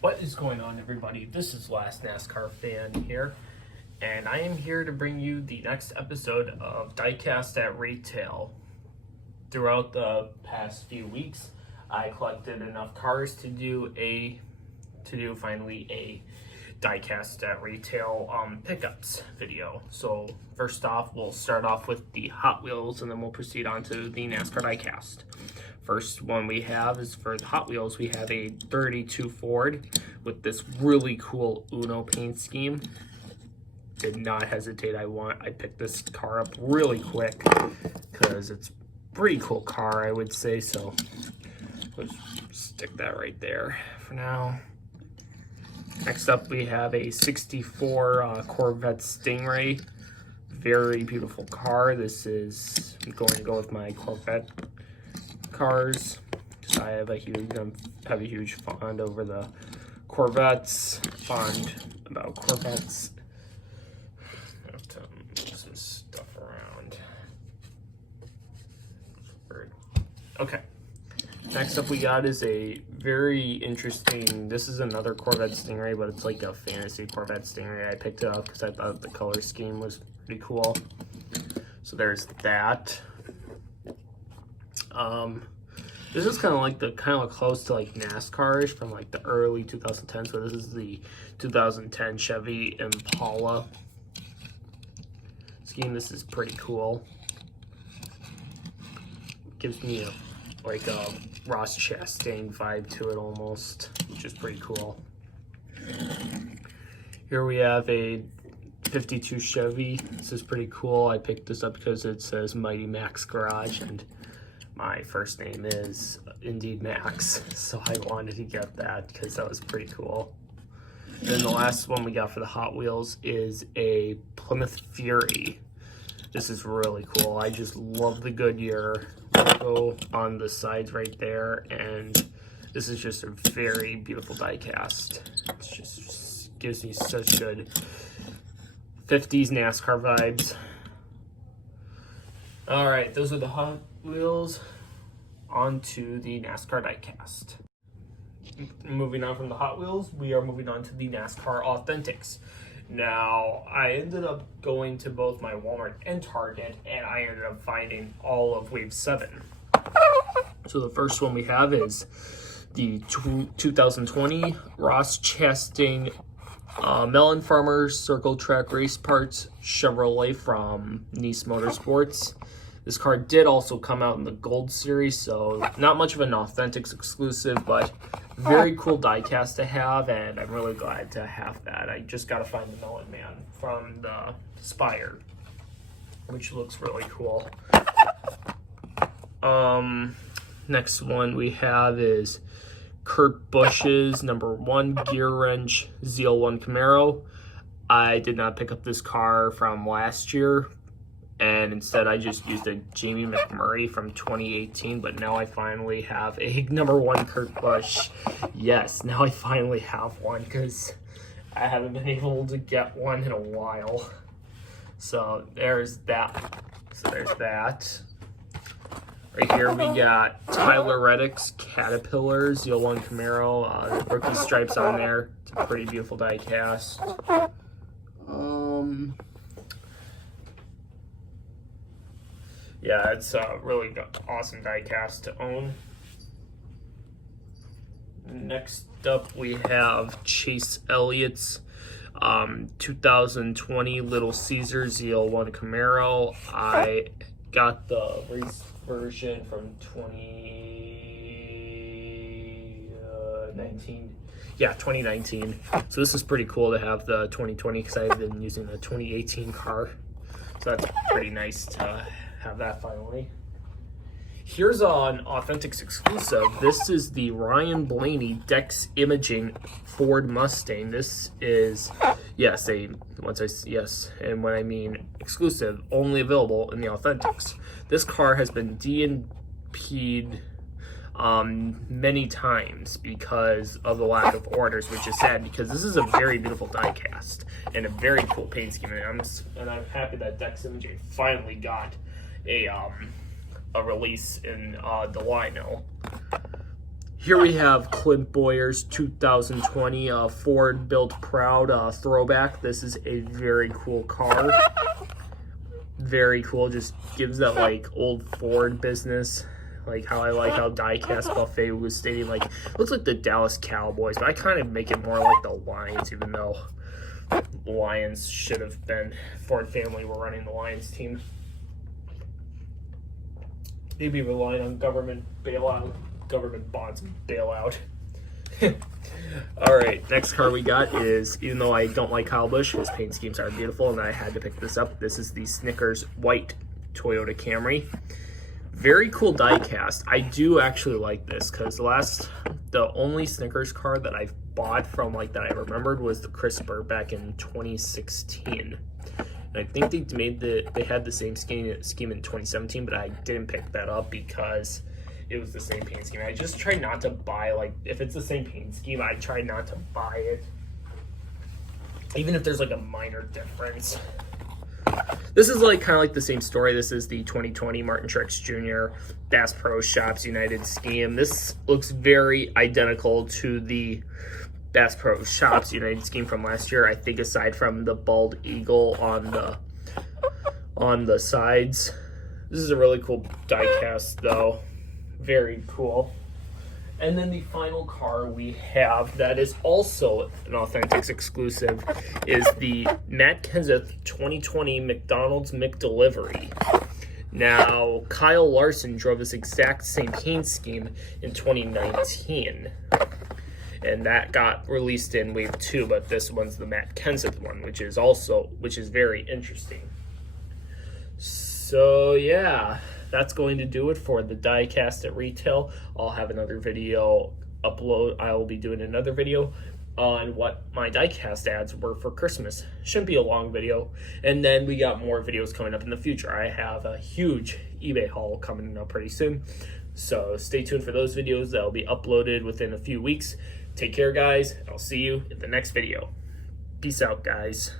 What is going on, everybody? This is Last NASCAR Fan here, and I am here to bring you the next episode of Diecast at Retail. Throughout the past few weeks, I collected enough cars to do finally a Diecast at Retail pickups video. So first off, we'll start off with the Hot Wheels, and then we'll proceed on to the NASCAR Diecast. First one we have is for the Hot Wheels. We have a 32 Ford with this really cool Uno paint scheme. Did not hesitate. I picked this car up really quick because it's a pretty cool car, I would say. So let's stick that right there for now. Next up, we have a 64 Corvette Stingray. Very beautiful car. This is going to go with my Corvette cars. I have a huge fond over the Corvettes. Fond about Corvettes. I have to move some stuff around. Okay. Next up we got is a very interesting, this is another Corvette Stingray, but it's like a fantasy Corvette Stingray. I picked it up because I thought the color scheme was pretty cool. So there's that. This is kind of close to like NASCAR-ish from like the early 2010s. So this is the 2010 Chevy Impala scheme. This is pretty cool. Gives me a Ross Chastain vibe to it almost, which is pretty cool. Here we have a 52 Chevy. This is pretty cool. I picked this up because it says Mighty Max Garage, and my first name is indeed Max, so I wanted to get that because that was pretty cool. And then the last one we got for the Hot Wheels is a Plymouth Fury. This is really cool. I just love the Goodyear logo on the sides right there, and this is just a very beautiful diecast. It just gives me such good 50s NASCAR vibes. All right, those are the Hot Wheels. On to the NASCAR diecast. Moving on from the Hot Wheels, we are moving on to the NASCAR Authentics. Now, I ended up going to both my Walmart and Target, and I ended up finding all of Wave 7. So the first one we have is the 2020 Ross Chastain Melon Farmers Circle Track Race Parts Chevrolet from Nice Motorsports. This car did also come out in the Gold Series, so not much of an Authentics exclusive, but very cool diecast to have, and I'm really glad to have that. I just got to find the Melon Man from the Spire, which looks really cool. Next one we have is Kurt Busch's #1 Gear Wrench ZL1 Camaro. I did not pick up this car from last year, and instead I just used a Jamie McMurray from 2018, but now I finally have a #1 Kurt Busch. Yes, now I finally have one because I haven't been able to get one in a while. So there's that. Right here we got Tyler Reddick's Caterpillar ZL1 Camaro. Rookie stripes on there. It's a pretty beautiful diecast. Yeah, it's a really awesome diecast to own. Next up, we have Chase Elliott's 2020 Little Caesar ZL1 Camaro. I got the race version from 2019. Yeah, 2019. So this is pretty cool to have the 2020 because I've been using the 2018 car. So that's pretty nice to have that finally. Here's an Authentics exclusive. This is the Ryan Blaney Dex Imaging Ford Mustang. This is, and when I mean exclusive, only available in the Authentics. This car has been DNP'd many times because of the lack of orders, which is sad because this is a very beautiful diecast and a very cool paint scheme, and I'm happy that Dex Imaging finally got a release in the lino. Here we have Clint Boyer's 2020 Ford Built Proud throwback. This is a very cool car. Very cool. Just gives that like old Ford business. Like how I like how Diecast Buffet was stating, like, looks like the Dallas Cowboys, but I kind of make it more like the Lions, even though the Lions should have been, Ford family were running the Lions team. They'd be relying on government bailout, government bonds bailout. All right, next car we got is, even though I don't like Kyle Busch, his paint schemes are beautiful, and I had to pick this up. This is the Snickers white Toyota Camry. Very cool die cast. I do actually like this because the only Snickers car that I've bought from like that I remembered was the Crisper back in 2016. And I think they had the same scheme in 2017, but I didn't pick that up because it was the same paint scheme. I just try not to buy, like, if it's the same paint scheme, I try not to buy it, even if there's like a minor difference. This is like kind of like the same story. This is the 2020 Martin Truex Jr. Bass Pro Shops United scheme. This looks very identical to the Bass Pro Shops United scheme from last year. I think aside from the bald eagle on the sides. This is a really cool die cast though. Very cool. And then the final car we have that is also an Authentics exclusive is the Matt Kenseth 2020 McDonald's McDelivery. Now, Kyle Larson drove this exact same paint scheme in 2019. And that got released in Wave 2, but this one's the Matt Kenseth one, which is very interesting. So, yeah. That's going to do it for the Diecast at Retail. I'll have another video upload. I will be doing another video on what my diecast ads were for Christmas. Shouldn't be a long video. And then we got more videos coming up in the future. I have a huge eBay haul coming up pretty soon. So stay tuned for those videos. That'll be uploaded within a few weeks. Take care, guys. I'll see you in the next video. Peace out, guys.